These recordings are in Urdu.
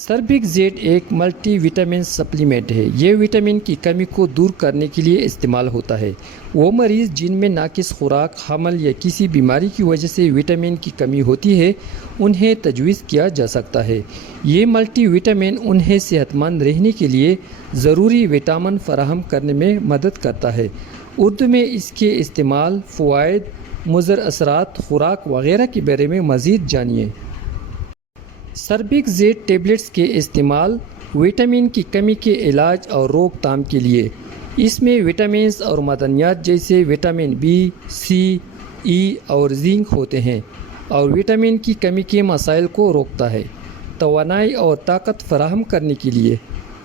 سربیک زیڈ ایک ملٹی وٹامن سپلیمنٹ ہے۔ یہ وٹامن کی کمی کو دور کرنے کے لیے استعمال ہوتا ہے۔ وہ مریض جن میں ناقص خوراک، حمل یا کسی بیماری کی وجہ سے وٹامن کی کمی ہوتی ہے، انہیں تجویز کیا جا سکتا ہے۔ یہ ملٹی وٹامن انہیں صحت مند رہنے کے لیے ضروری وٹامن فراہم کرنے میں مدد کرتا ہے۔ اردو میں اس کے استعمال، فوائد، مضر اثرات، خوراک وغیرہ کے بارے میں مزید جانیے۔ سربیک زیڈ ٹیبلٹس کے استعمال وٹامن کی کمی کے علاج اور روک تھام کے لیے۔ اس میں وٹامنز اور معدنیات جیسے وٹامن بی، سی، ای اور زنک ہوتے ہیں اور وٹامن کی کمی کے مسائل کو روکتا ہے۔ توانائی اور طاقت فراہم کرنے کے لیے،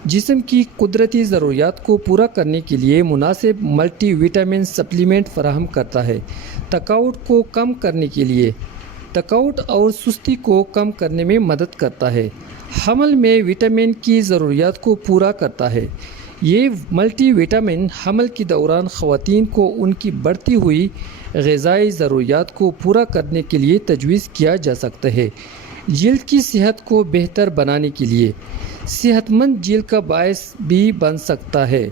جسم کی قدرتی ضروریات کو پورا کرنے کے لیے مناسب ملٹی وٹامن سپلیمنٹ فراہم کرتا ہے۔ تھکاوٹ کو کم کرنے کے لیے، تھکاوٹ اور سستی کو کم کرنے میں مدد کرتا ہے۔ حمل میں وٹامن کی ضروریات کو پورا کرتا ہے۔ یہ ملٹی وٹامن حمل کے دوران خواتین کو ان کی بڑھتی ہوئی غذائی ضروریات کو پورا کرنے کے لیے تجویز کیا جا سکتا ہے۔ جلد کی صحت کو بہتر بنانے کے لیے، صحت مند جلد کا باعث بھی بن سکتا ہے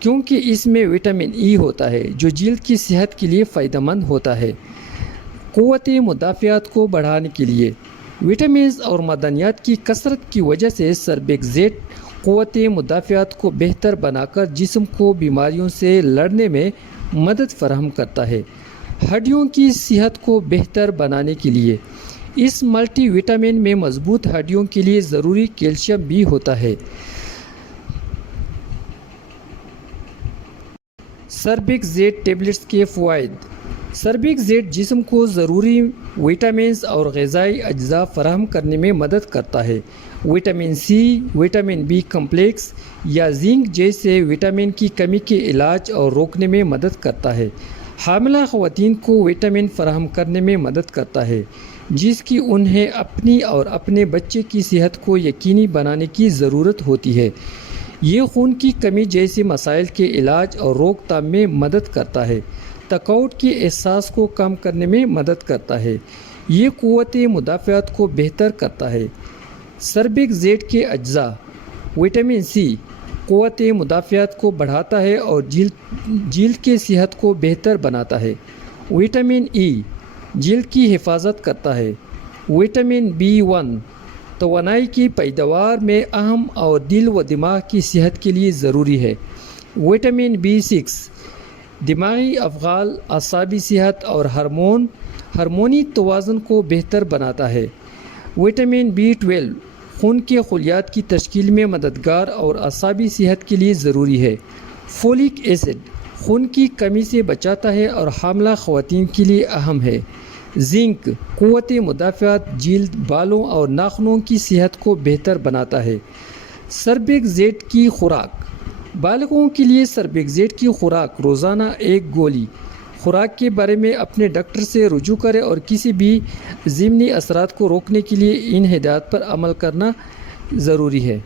کیونکہ اس میں وٹامن ای ہوتا ہے جو جلد کی صحت کے لیے فائدہ مند ہوتا ہے۔ قوت مدافعت کو بڑھانے کے لیے، وٹامنز اور معدنیات کی کثرت کی وجہ سے سربیک زیڈ قوت مدافعت کو بہتر بنا کر جسم کو بیماریوں سے لڑنے میں مدد فراہم کرتا ہے۔ ہڈیوں کی صحت کو بہتر بنانے کے لیے، اس ملٹی وٹامن میں مضبوط ہڈیوں کے لیے ضروری کیلشیم بھی ہوتا ہے۔ سربیک زیڈ ٹیبلٹس کے فوائد۔ سربیک زیڈ جسم کو ضروری وٹامنز اور غذائی اجزاء فراہم کرنے میں مدد کرتا ہے۔ Vitamin C, vitamin B complex یا زنک جیسے وٹامن کی کمی کے علاج اور روکنے میں مدد کرتا ہے۔ حاملہ خواتین کو وٹامن فراہم کرنے میں مدد کرتا ہے جس کی انہیں اپنی اور اپنے بچے کی صحت کو یقینی بنانے کی ضرورت ہوتی ہے۔ یہ خون کی کمی جیسے مسائل کے علاج اور روک تھام میں مدد کرتا ہے۔ تھکاوٹ کے احساس کو کم کرنے میں مدد کرتا ہے۔ یہ قوت مدافعت کو بہتر کرتا ہے۔ سربیک زیڈ کے اجزاء۔ وٹامن سی قوت مدافعت کو بڑھاتا ہے اور جلد کی صحت کو بہتر بناتا ہے۔ وٹامن ای جلد کی حفاظت کرتا ہے۔ وٹامن بی1 توانائی کی پیداوار میں اہم اور دل و دماغ کی صحت کے لیے ضروری ہے۔ وٹامن بی6 دماغی افعال، اعصابی صحت اور ہارمونی توازن کو بہتر بناتا ہے۔ وٹامن بی12 خون کے خلیات کی تشکیل میں مددگار اور اعصابی صحت کے لیے ضروری ہے۔ فولک ایسڈ خون کی کمی سے بچاتا ہے اور حاملہ خواتین کے لیے اہم ہے۔ زنک قوت مدافعت، جلد، بالوں اور ناخنوں کی صحت کو بہتر بناتا ہے۔ سربیک زیڈ کی خوراک۔ بالغوں کے لیے سربیک زیڈ کی خوراک روزانہ ایک گولی خوراک کے بارے میں اپنے ڈاکٹر سے رجوع کریں اور کسی بھی ضمنی اثرات کو روکنے کے لیے ان ہدایات پر عمل کرنا ضروری ہے۔